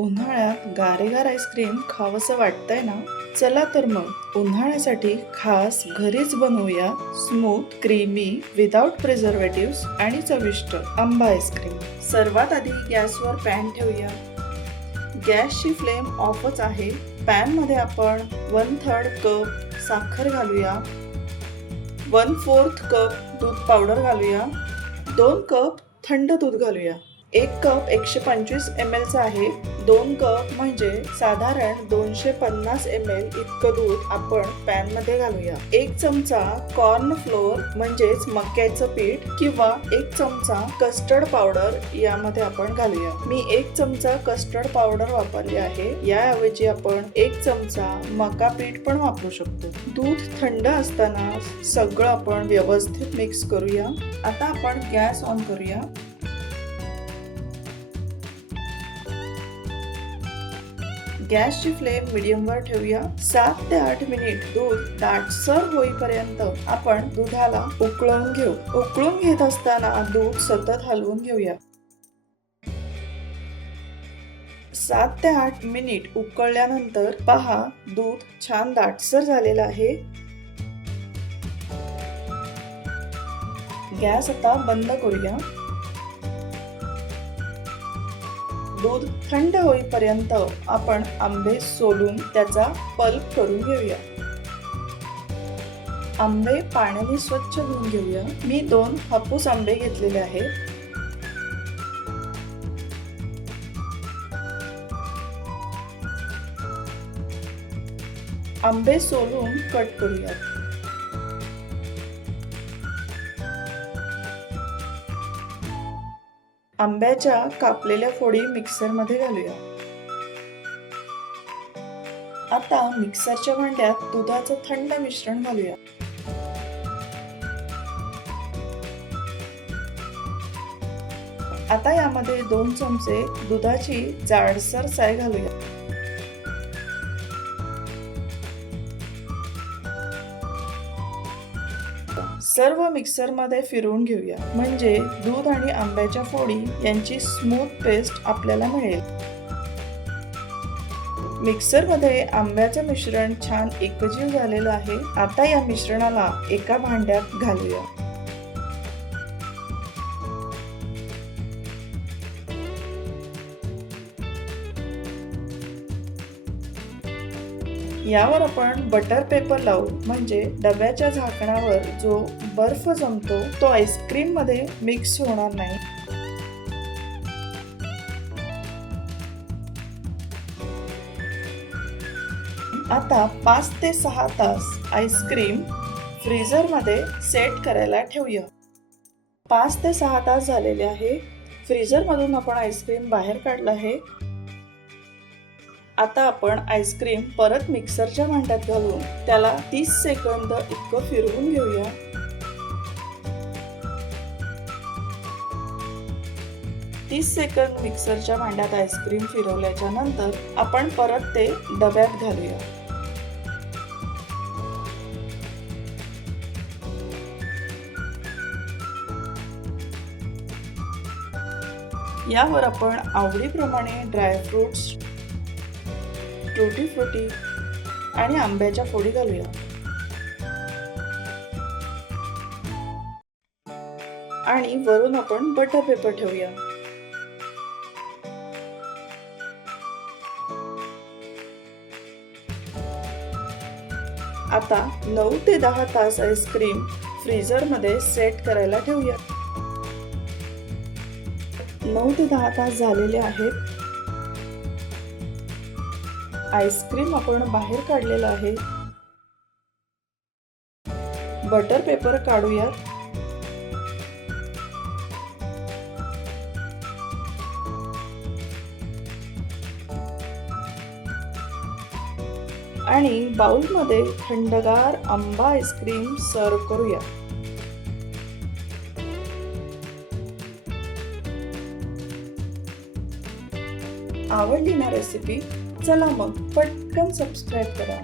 उन्हाळ्यात गारेगार आईस्क्रीम खावंसं वाटतंय ना? चला तर मग उन्हाळ्यासाठी खास घरीच बनवूया स्मूथ, क्रीमी, विदाउट प्रिझर्वेटिव्ह आणि चविष्ट आंबा आईस्क्रीम. सर्वात आधी गॅसवर पॅन ठेवूया. गॅसची फ्लेम ऑफच आहे. पॅन मध्ये आपण 1/3 कप साखर घालूया. 1/4 कप दूध पावडर घालूया. 2 कप थंड दूध घालूया. 1 कप 125 ml चा आहे. 2 कप म्हणजे साधारण 250 ml इतकं दूध आपण पॅन मध्ये घालूया. 1 चमचा कॉर्न फ्लोअर म्हणजेच मक्याचं पीठ किंवा 1 चमचा कस्टर्ड पावडर यामध्ये आपण घालूया. मी 1 चमचा कस्टर्ड पावडर वापरली आहे. याऐवजी आपण 1 चमचा मका पीठ पण वापरू शकतो. दूध थंड असताना सगळं आपण व्यवस्थित मिक्स करूया. आता आपण गॅस ऑन करूया. गॅसची फ्लेम मीडियमवर ठेवूया. 7 ते 8 मिनिट दूध दाटसर होईपर्यंत आपण दुधाला उकळवून घेऊ. उकळून घेत असताना दूध सतत हलवून घेऊया. 7 ते 8 मिनिट उकळल्यानंतर पहा, दूध छान दाटसर झालेलं आहे. गॅस आता बंद करूया. दूध थंड होईपर्यंत आपण आंबे सोलून त्याचा पल्प करून घेऊया. आंबे पाण्याने स्वच्छ धुवून घेऊया. मी 2 हापूस आंबे घेतलेले आहेत. आंबे सोलून कट करूया. आंब्याच्या कापलेल्या फोडी मिक्सर मध्ये घालूया. आता मिक्सरच्या भांड्यात दुधाचं थंड मिश्रण घालूया. आता यामध्ये 2 चमचे दुधाची जाडसर साय घालूया. सर्व मिक्सर मध्ये फिरवून घेऊया. म्हणजे दूध आणि आंब्याच्या फोडी यांची स्मूथ पेस्ट आपल्याला मिळेल. मिक्सर मध्ये आंब्याचं मिश्रण छान एकजीव झालेलं आहे. आता या मिश्रणाला एका भांड्यात घालूया. यावर आपण बटर पेपर लावू. म्हणजे डब्याच्या झाकणावर जो बर्फ जमतो तो आईस्क्रीम मध्ये मिक्स होणार नाही. आता 5 ते 6 तास आईस्क्रीम फ्रीजर मध्ये सेट करायला ठेवूया. 5 ते 6 तास झालेले आहे. फ्रीजर मधून आपण आईस्क्रीम बाहेर काढलं आहे. आता आपण आईस्क्रीम परत मिक्सरच्या भांड्यात घालून त्याला 30 सेकंद इतकं फिरवून घेऊया. तीस सेकंद मिक्सरच्या भांड्यात आईस्क्रीम फिरवल्याच्या नंतर आपण परत ते डब्यात घालूया. यावर आपण आवडीप्रमाणे ड्रायफ्रुट्स, टूटी फ्रुटी आणि आंब्याच्या फोडी घालूया. आणि वरून आपण बटर पेपर ठेवूया. आता 9 ते 10 तास आईस्क्रीम फ्रीजर मध्ये सेट करायला ठेवूया. 9 ते 10 तास झालेले आहेत. आईस्क्रीम आपण बाहेर काढलेला आहे. बटर पेपर काढूया. आणि बाउल मध्ये थंडगार आंबा आईस्क्रीम सर्व करूया. आवडली ना रेसिपी? चला मग पटकन सबस्क्राईब करा.